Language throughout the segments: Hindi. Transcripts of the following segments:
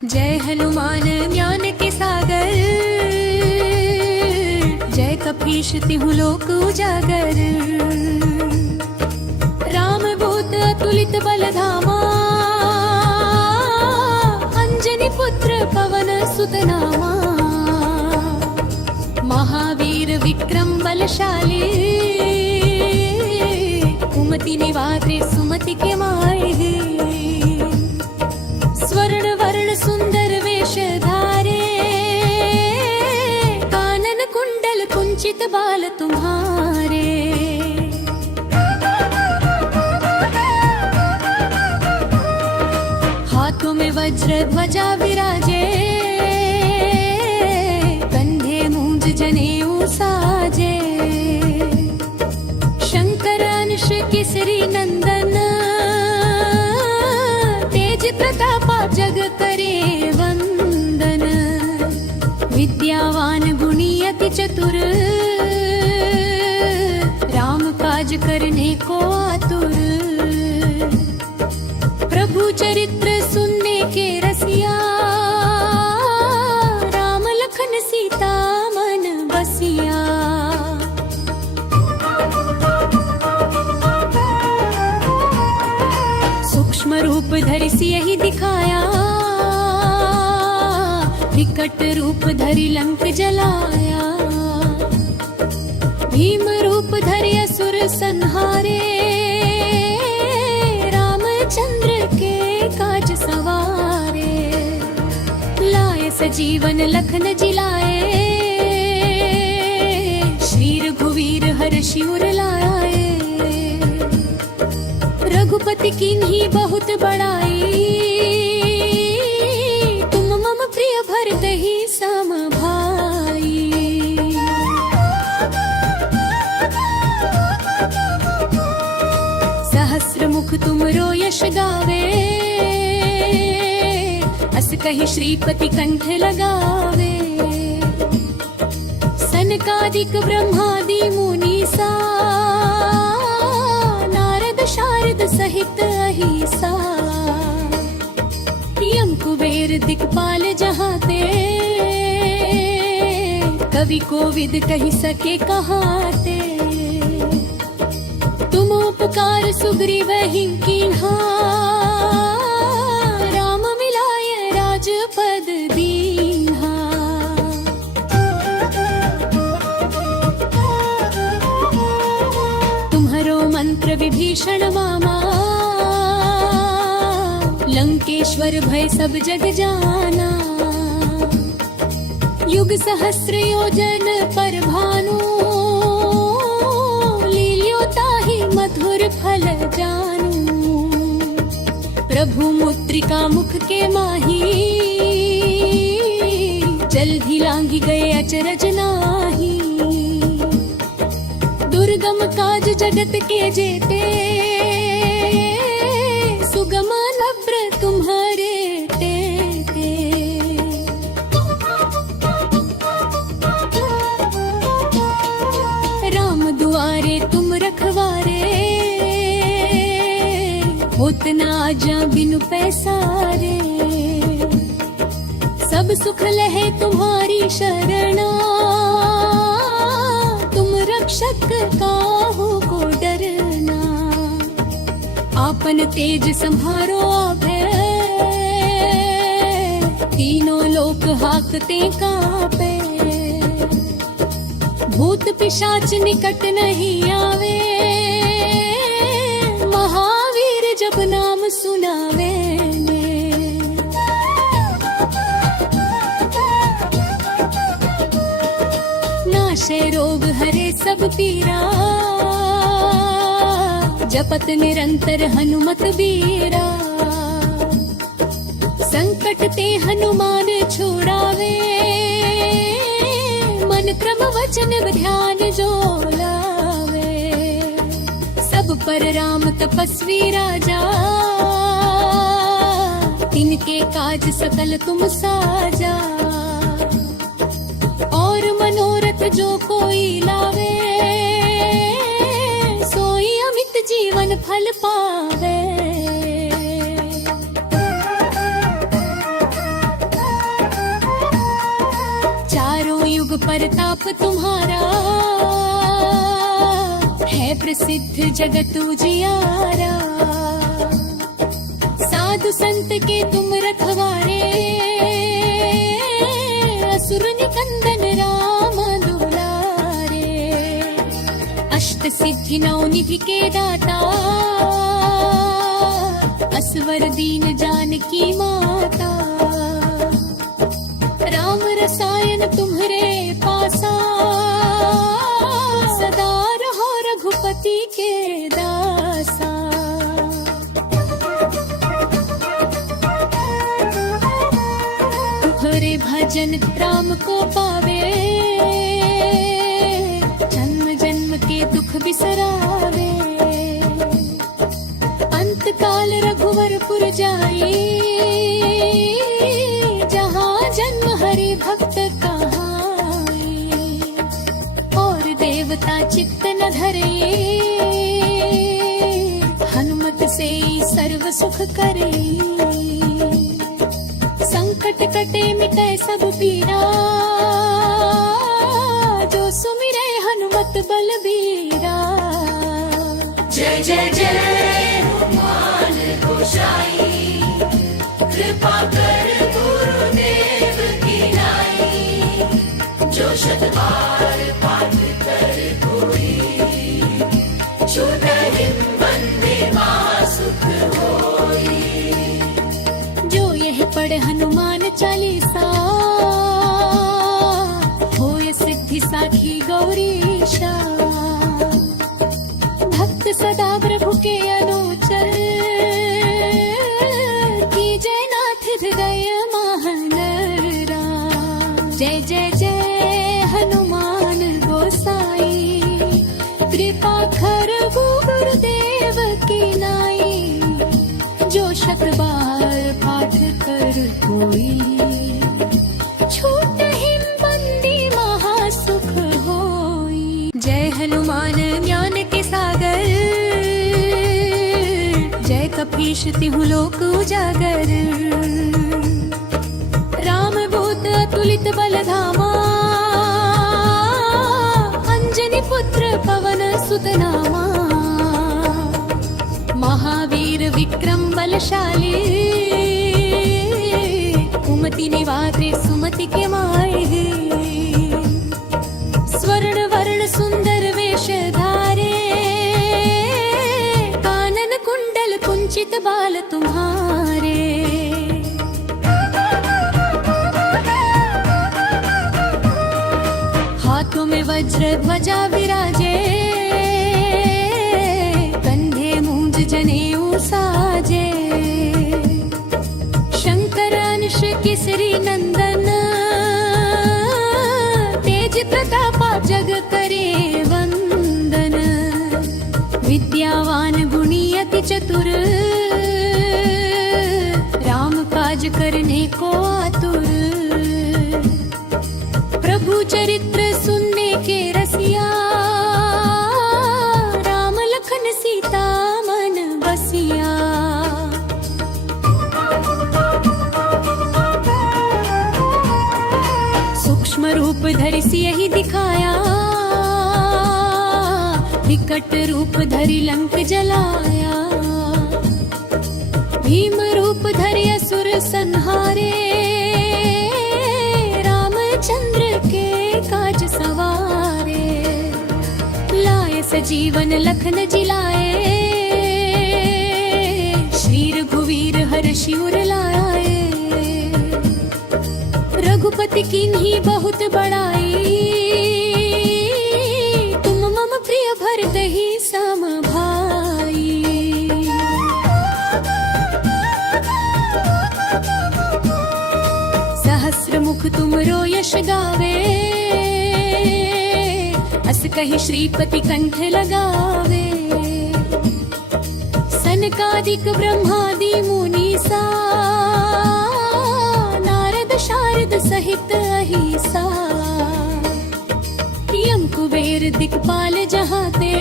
जय हनुमान ज्ञान के सागर, जय कपीश तिहु लोक उजागर। राम दूत अतुलित बल धामा, अंजनी पुत्र पवन सुत नामा। महावीर विक्रम बलशाली, कुमति निवारे सुमति के माहे। स्वर्ण वर्ण सुंदर वेश धारे, कानन कुंडल कुंचित बाल तुम्हारे। हाथों में वज्र ध्वजा विराजे, कंधे मूंज जनेऊ साजे। शंकर अंश केसरी नंदन, प्रतापा जग करे वंदन। विद्यावान गुणी अति चतुर, राम काज करने को आतुर। प्रभु चरित्र सुनने के रसिया, राम लखन सीता मन बसिया। सूक्ष्म रूप धरि सियहि दिखाया, विकट रूप धरि लंक जलाया। भीम रूप धरि असुर संहारे, रामचंद्र के काज सवारे। लाए सजीवन लखन जिलाए, श्री रघुवीर हर्षि उर लाए। रघुपति कीन्ही बहुत बड़ाई, तुम मम प्रिय भरतहि सम भाई। सहस्र मुख तुमरो यश गावे, अस कहि श्रीपति कंठ लगावे। सनकादिक ब्रह्मादि मुनीसा, शारद सहित अहिसा। यम कुबेर दिक्पाल जहाते, कवि कोविद कहि सके कहाते। तुम उपकार सुग्रीवहि कीन्हा, राम मिलाय राजपद दीन्हा। तुम्हरो मंत्र विभीषण मामा, लंकेश्वर भय सब जग जाना। युग सहस्र योजन पर भानु, लील्यो ताहि मधुर फल जानू। प्रभु मुद्रिका मुख के माही, जल्दी लांघी गए अचरज नाही। दुर्गम काज जगत के जेते, सुगम नव्र तुम्हारे तेते। राम दुआरे तुम रखवारे, होत न आजा बिनु पैसारे। सब सुख लहे तुम्हारी शरणा, रक्षक काहू को डरना। आपन तेज संहारो अभय, तीनों लोक हाकते कांपे। भूत पिशाच निकट नहीं आवे, महावीर जब नाम सुनावे। नाशे रोग हरे सब पीरा, जपत निरंतर हनुमत बीरा। संकट ते हनुमान छुड़ावे, मन क्रम वचन ध्यान जो लावे। सब पर राम तपस्वी राजा, तिनके काज सकल तुम साजा। और मनोरथ जो कोई लावे, सोई अमित जीवन फल पावे। परताप तुम्हारा है प्रसिद्ध जगत उजियारा। साधु संत के तुम रखवारे असुर निकंदन राम दुलारे। अष्ट सिद्धि नौ निधि के दाता असवर दीन जानकी माता। राम रसायन तुम्हरे पासा सदा रहो रघुपति के दासा। तुम्हारे भजन राम को पावे जन्म जन्म के दुख बिसरावे। अंत काल रघुवरपुर जाई जहाँ जन्म हरि भक्त कहाई। और देवता चित्त न धरे हनुमत से सर्व सुख करे। संकट कटे मिटे सब पीरा जो सुमिरे हनुमत बलबीरा। जय जय जय हनुमान गोसाई कृपा कर गुरुदेव की नाई। जो शत बार पाठ कर कोई छूटहि बंदे सुख होई। जो यह पढ़े हनुमान चालीसा होय सिद्धि साखी गौरीशा। भक्त सदा प्रभु के अनुचर कीजय नाथ हृदय महानरा। जय जय जय हनुमान गोसाई कृपा कर गुरुदेव की नाई। जो शत बार पाठ कर कोई छूटहि बंदी महासुख होई। जय हनुमान ज्ञान के सागर जय कपीश तिहु लोक उजागर। राम दूत अतुलित बल धामा अंजनी पुत्र पवन सुत नामा। महावीर विक्रम बलशाली कुमति निवारे सुमति के माहे। स्वर्ण वर्ण सुंदर वेश धारे कानन कुंडल कुंचित बाल तुम्हारे। हाथों में वज्र ध्वजा विराजे कंधे मूंज जनेऊ साजे। शंकर अंश केसरी नंदन तेज प्रतापा जग करे वंदन। विद्यावान गुणी अति चतुर राम काज करने को आतुर। प्रभु चरित्र सुनने के रसिया राम लखन सीता मन बसिया। सूक्ष्म रूप धरि सियहि दिखाया विकट रूप धरि लंक जलाया। भीम रूप धरि असुर संहारे रामचंद्र के काज सवारे। लाए सजीवन लखन जिलाए श्री रघुवीर हर्षि उर लाए। रघुपति कीन्ही बहुत बड़ाई तुम मम प्रिय भरतहि सम भाई। सहस्र मुख तुमरो यश गावे अस कहि श्रीपति कंठ लगावे। सनकादिक ब्रह्मादि मुनीसा नारद शारद सहित अहिसा। यम कुबेर दिक्पाल जहाते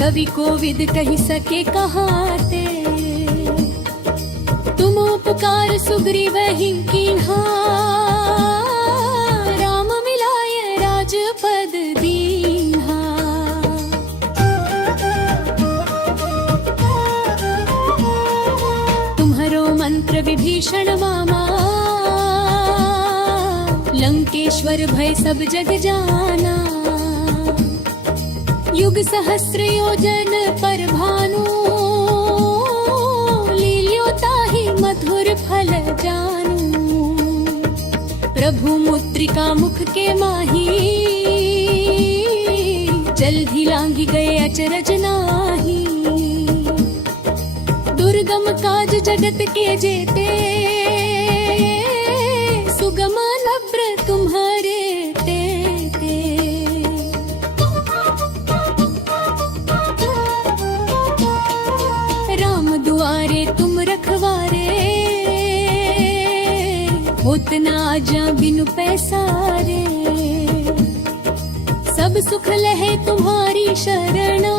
कवि कोविद कहि सके कहाते। तुम उपकार सुग्रीव ही कीन्हा मंत्र विभीषण मामा, लंकेश्वर भय सब जग जाना। युग सहस्र योजन पर भानु, लील्योताहि मधुर फल जानू। प्रभु मुद्रिका मुख के माही, जल्दी लांघी गए अचरज नाही। दुर्गम काज जगत के जेते, सुगम नव्र तुम्हारे तेते। राम दुआरे तुम रखवारे, होत न आजा बिनु पैसारे। सब सुख लहे तुम्हारी शरणा,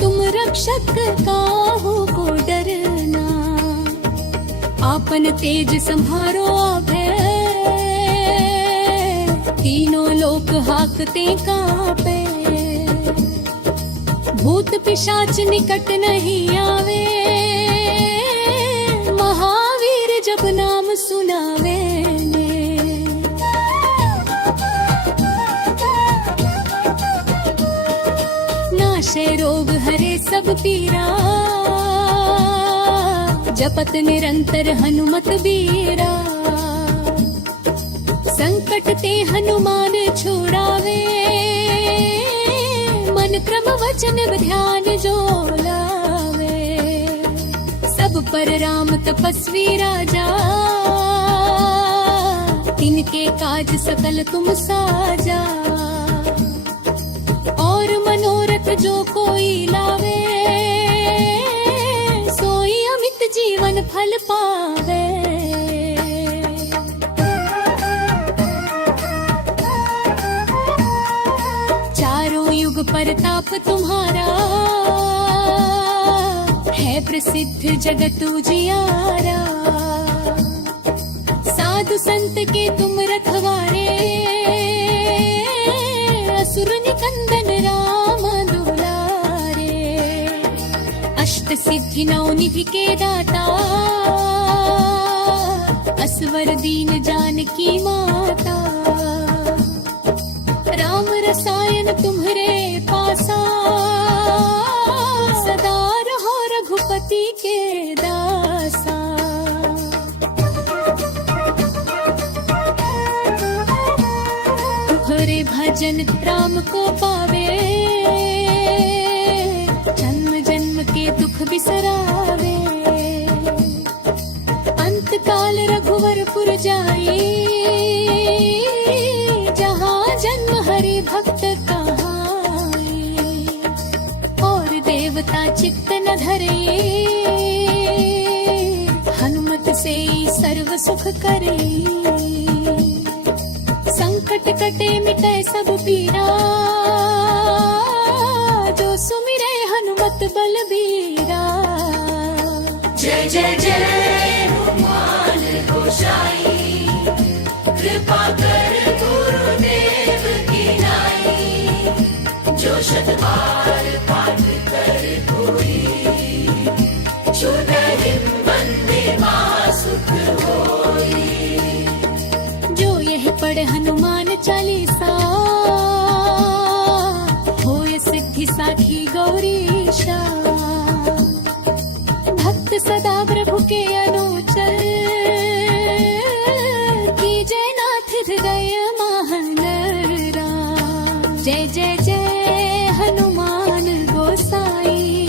तुम रक्षक काहू को डरना। आपन तेज संहारो अभय, तीनों लोक हाकते कांपे। भूत पिशाच निकट नहीं आवे, महावीर जब नाम सुनावे। नाशे रोग हरे सब पीरा, जपत निरंतर हनुमत बीरा। संकट ते हनुमान छुड़ावे, मन क्रम वचन ध्यान जो लावे। सब पर राम तपस्वी राजा, तिनके काज सकल तुम साजा। और मनोरथ जो कोई लावे, सोई अमित जीवन फल पावे। चारों युग परताप तुम्हारा, है प्रसिद्ध जगत उजियारा। साधु संत के तुम रखवारे, असुर निकंदन राम दुलारे। अष्ट सिद्धि नौ निधि के दाता, असवर दीन जानकी माता। राम रसायन तुम्हरे पासा, सदा रहो रघुपति के दासा। हरे भजन राम को पावे, जन्म जन्म के दुख बिसरावे। अंत काल रघुवरपुर जाई, जहाँ जन्म हरि भक्त कहाई। और देवता चित्त न धरे, हनुमत से सर्व सुख करे। संकट कटे मिटे सब पीरा, जो सुमिरे हनुमत बलबीरा। जय जय जय हनुमान गोसाई, कृपा कर गुरुदेव की नाई। जो शत बार पाठ कर कोई, छूटे बंदे महासुख होई। पढ़े हनुमान चालीसा, होए सिद्धि साखी गौरीशा। भक्त सदा प्रभु के अनुचर, कीजय नाथ हृदय महानरा। जय जय जय हनुमान गोसाई,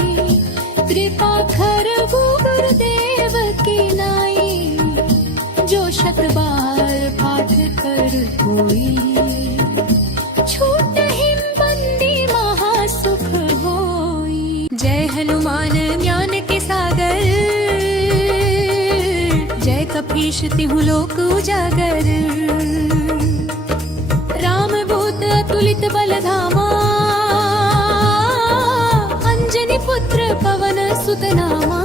कृपा कर गुरुदेव की नाई। जो शत बार पाठ कर कोई, छूटहि बंदी महासुख होई। जय हनुमान ज्ञान के सागर, जय कपीश तिहु लोक उजागर। राम दूत अतुलित बल धामा, अंजनी पुत्र पवन सुत नामा।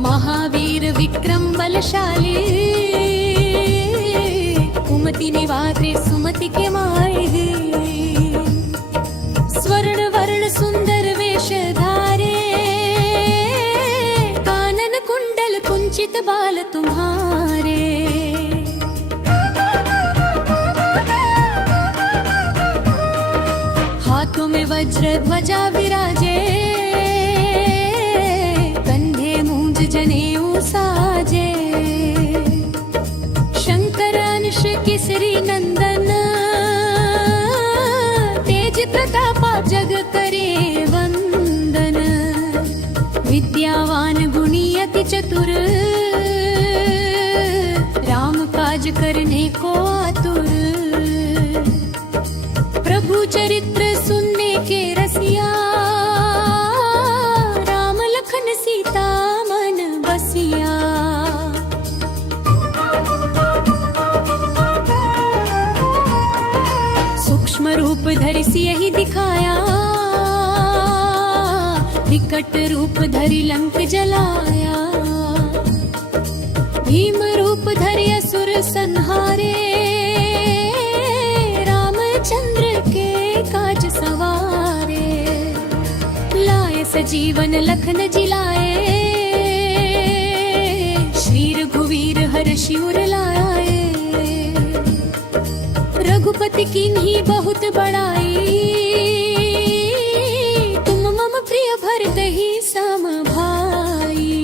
महावीर विक्रम बलशाली, कुमति निवारे सुमति के माहे। स्वर्ण वर्ण सुंदर वेश धारे, वंचित बाल तुम्हारे। हाथों में वज्र ध्वजा विराजे, कंधे मूंज जनेऊ साजे। शंकर अंश केसरी नंदन, तेज प्रतापा जग करे वंदन। विद्यावान गुणी अति चतुर, राम काज करने को आतुर। प्रभु चरित्र सुनने के रसिया, राम लखन सीता मन बसिया। सूक्ष्म रूप धरि सियहि दिखाया, विकट रूप धरि लंक जलाया। भीम रूप धरि असुर संहारे, रामचंद्र के काज सवारे। लाए सजीवन लखन जिलाए, श्री रघुवीर हर शिवर लाए। रघुपति कीन्ही बहुत बड़ाई, तुम मम प्रिय भरतहि सम भाई।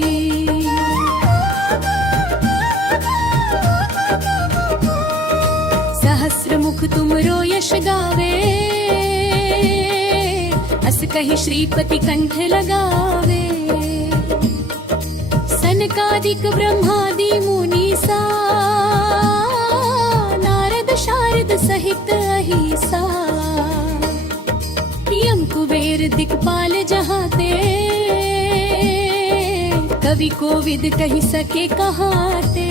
सहस्र मुख तुमरो यश गावे, अस कहि श्रीपति कंठ लगावे। सनकादिक ब्रह्मादि मुनीसा, नारद शारद सहित अहिसा। यम कुबेर दिक्पाल जहाते, कवि कोविद कहि सके कहाते।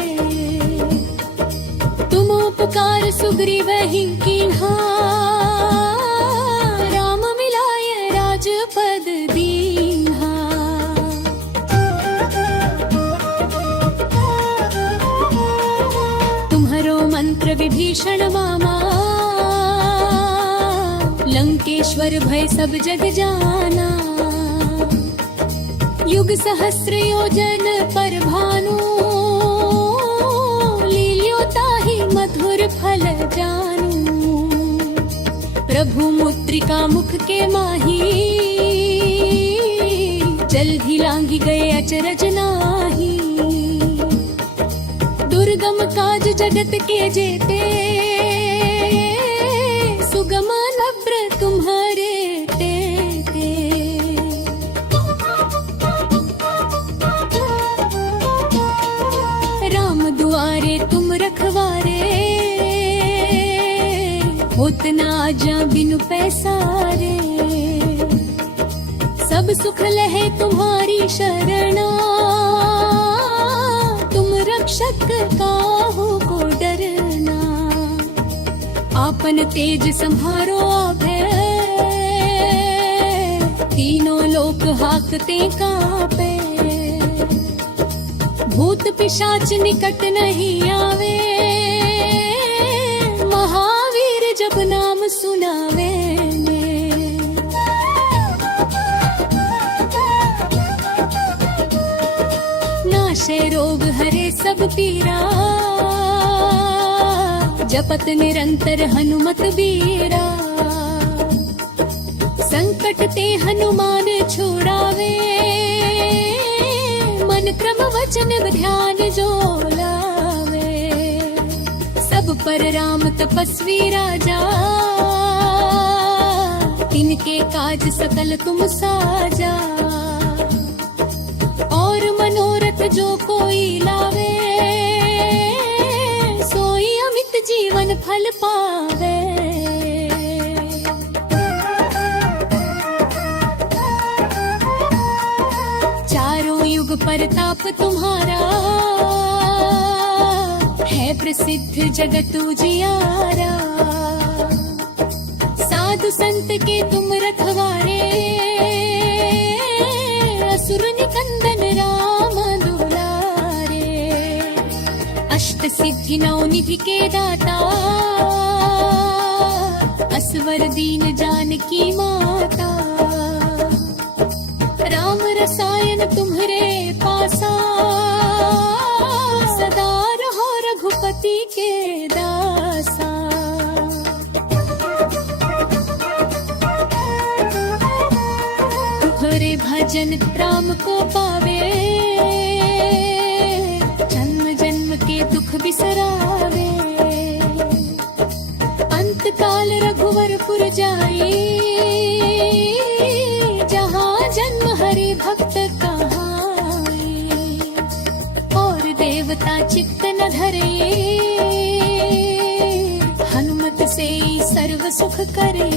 तुम उपकार सुग्रीवहि कीन्हा, राम मिलाय राजपद दीन्हा। तुम्हरो मंत्र विभीषण मामा, लंकेश्वर भय सब जग जाना। युग सहस्र योजन पर भानु, लील्यो ताहि मधुर फल जानू। प्रभु मुद्रिका मुख के माही, जल्दी लांघी गए अचरज नाही। दुर्गम काज जगत के जेते, सुगम नब्र तुम्हारे तेते। राम दुआरे तुम रखवारे, होत न आजा बिनु पैसारे। सब सुख लहे तुम्हारी शरणा, तुम रक्षक काहू को डरना। आपन तेज संहारो अभय, तीनों लोक हाकते कांपे। भूत पिशाच निकट नहीं आवे, महावीर जब नाम सुनावे। नाशे रोग हरे सब पीरा, जपत निरंतर हनुमत बीरा। संकट ते हनुमान छुड़ावे, मन क्रम वचन ध्यान जो लावे। सब पर राम तपस्वी राजा, तिनके काज सकल तुम साजा। और मनोरथ जो कोई लावे, सोई अमित जीवन फल पावे। चारों युग परताप तुम्हारा, है प्रसिद्ध जगत उजियारा। साधु संत के तुम रखवारे, असुर निकंदन राम दुलारे। अष्ट सिद्धि नौ निधि के दाता, असवर दीन जानकी माता। राम रसायन तुम्हरे पासा, जन राम को पावे, जन्म जन्म के दुख बिसरावे। अंत काल रघुवरपुर जाई, जहाँ जन्म हरि भक्त कहाई। और देवता चित्त न धरे, हनुमत से सर्व सुख करे।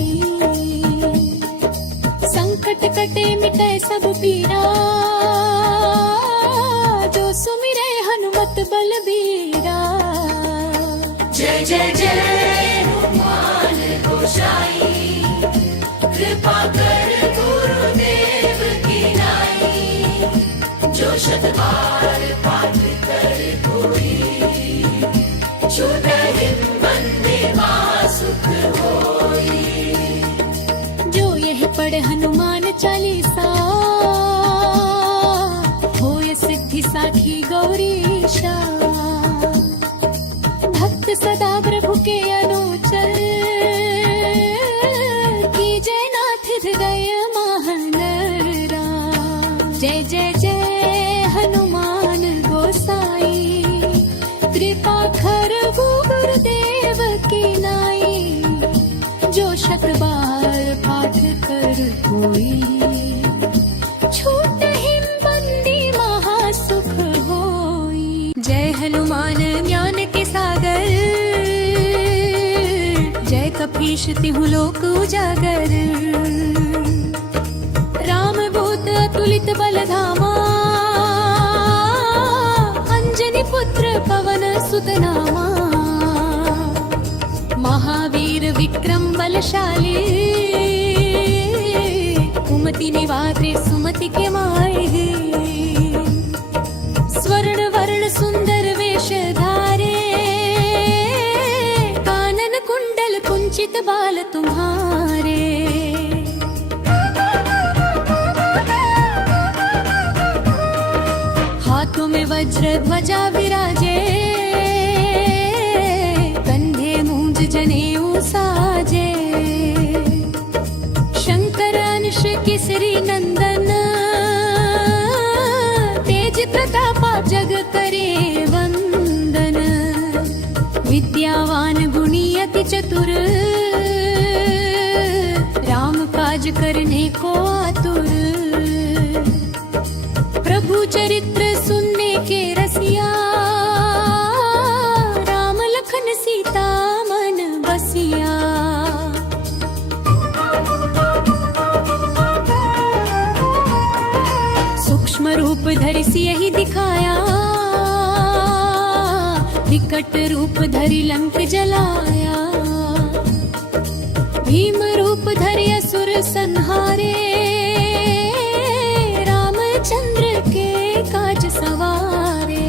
संकट कटे मिटे सब पीरा, जो सुमिरे हनुमत बलबीरा। जय जय जय हनुमान गोसाई, कृपा कर गुरुदेव की नाई। जो शत बार पाठ कर कोई, छूटहि बंदे सुख होई। जो यह पढ़े हनुमान चालीसा, होय सिद्धि साखी गौरीशा। भक्त सदा प्रभु के अनुचर, कीजय नाथ हृदय महानरा। जय जय जय हनुमान गोसाई, कृपा कर गुरुदेव की नाई। जो शत बार पाठ कर कोई, छूटहि बंदी महासुख होई। जय हनुमान ज्ञान के सागर, जय कपीश तिहु लोक उजागर। राम दूत अतुलित बल धामा, अंजनी पुत्र पवन सुत नामा। महावीर विक्रम बलशाली, कुमति निवारे सुमति के माहे। स्वर्ण वर्ण सुंदर वेश धारे, कानन कुंडल कुंचित बाल तुम्हारे। हाथों में वज्र ध्वजा विराजे, कंधे मूंज जनेऊ साजे। शंकर अंश केसरी नंदन, तेज प्रतापा जग करे वंदन। विद्यावान गुणी अति चतुर, राम काज करने को आतुर। प्रभु चरित्र सुनने के रसिया, राम लखन सीता मन बसिया। सूक्ष्म रूप धरि सियहि दिखाया, विकट रूप धरि लंक जलाया। भीम रूप धरि असुर संहारे, रामचंद्र के काज सवारे।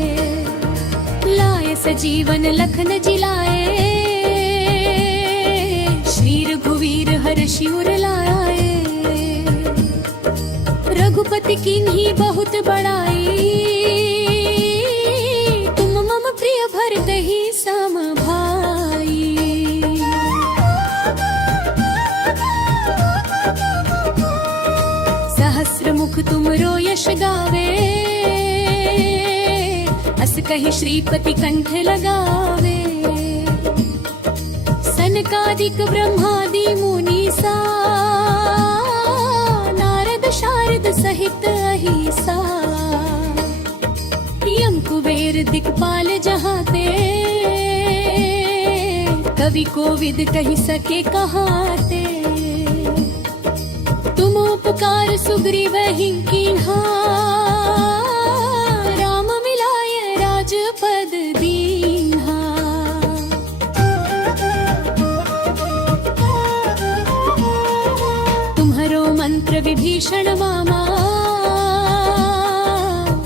लाए सजीवन लखन जिलाए, श्री रघुवीर हर्षि उर लाए। रघुपति कीन्ही बहुत बड़ाई, तुम मम प्रिय भरतहि सम भाई। सहस्र मुख तुमरो यश गावे, अस कहि श्रीपति कंठ लगावे। सनकादिक ब्रह्मादि मुनीसा, नारद शारद सहित अहिसा। यम कुबेर दिक्पाल जहाते, कवि कोविद कहि सके कहाते। तुम उपकार सुग्रीवहि कीन्हा, राम मिलाय राजपद दीन्हा। तुम्हरो मंत्र विभीषण मामा,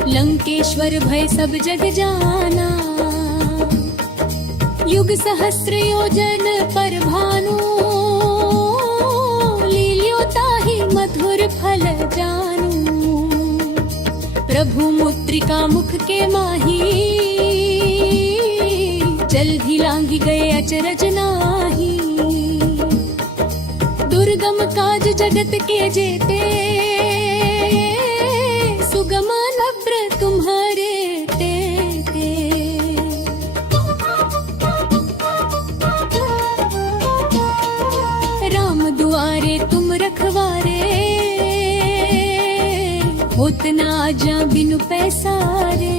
लंकेश्वर भय सब जग जाना। युग सहस्र योजन पर भानु, लील्यो ताहि मधुर फल जानू। प्रभु मुद्रिका मुख के माही, जल्दी लांघि गए अचरज नाही। दुर्गम काज जगत के जेते, ना जा बिनु पैसारे,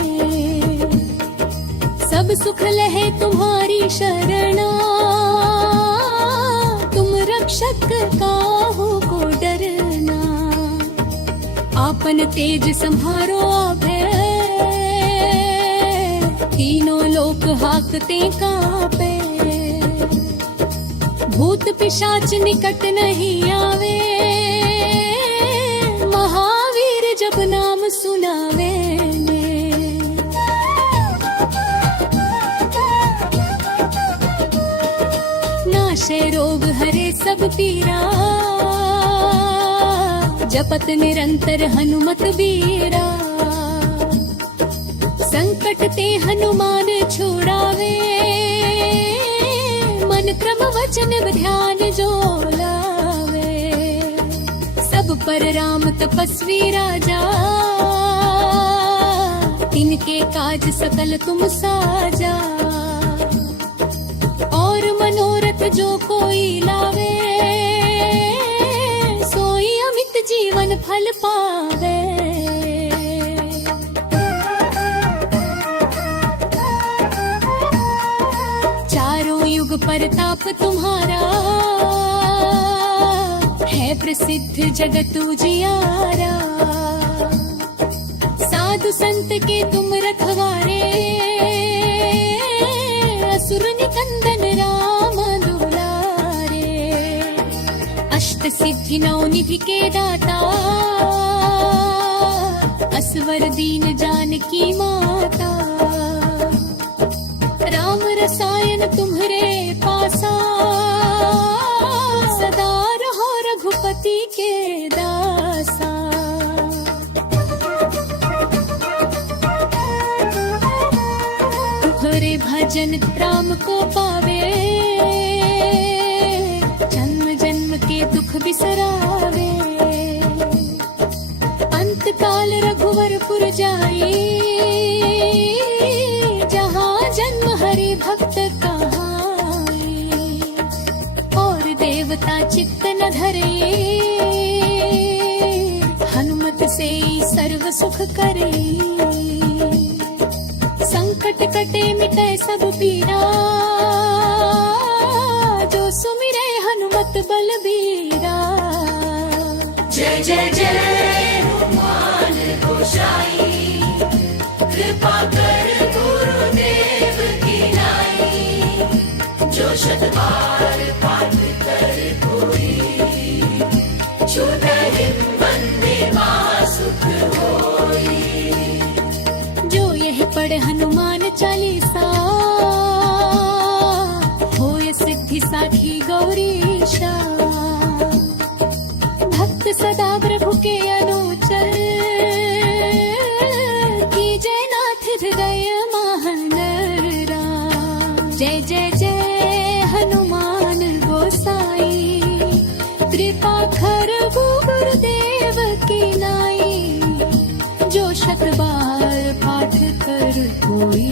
सब सुख लहे तुम्हारी शरणा, तुम रक्षक काहू को डरना, आपन तेज संहारो अभय, तीनों लोक हाकते कांपे, भूत पिशाच निकट नहीं आवे, महावीर जब नाम सुनावे ने। नाशे रोग हरे सब पीरा, जपत निरंतर हनुमत बीरा, संकट ते हनुमान छुड़ावे, मन क्रम वचन ध्यान जो लावे, सब पर राम तपस्वी राजा, तिनके काज सकल तुम साजा, और मनोरथ जो कोई लावे, सोई अमित जीवन फल पावे। चारों युग परताप तुम्हारा, है प्रसिद्ध जगत उजियारा, साधु संत के तुम रखवारे, असुर निकंदन राम दुलारे, अष्ट सिद्धि नौ निधि के दाता, असवर दीन जानकी माता, राम रसायन तुम्हरे पासा, सदा रहो रघुपति के दासा। तुम्हारे भजन राम को पावे, जन्म जन्म के दुख बिसरावे, अंत काल रघुवरपुर जाई, जन्म हरि भक्त कहाई, और देवता चित्त न धरे, हनुमत से सर्व सुख करे, संकट कटे मिटे सब पीरा, जो सुमिरे हनुमत बलबीरा। जय जय जय हनुमान गोसाई, कृपा कर गुरुदेव की नाई, जो शत बार पाठ कर कोई, छूटे बंदे सुख होई। जो यह पढ़े हनुमान चालीसा, होय सिद्धि साखी गौरीशा, भक्त सदा प्रभु के अनुचर, कीजय नाथ हृदय महानरा। जय जय जय हनुमान गोसाई, कृपा कर गुरुदेव की नाई, जो शत बार पाठ कर कोई।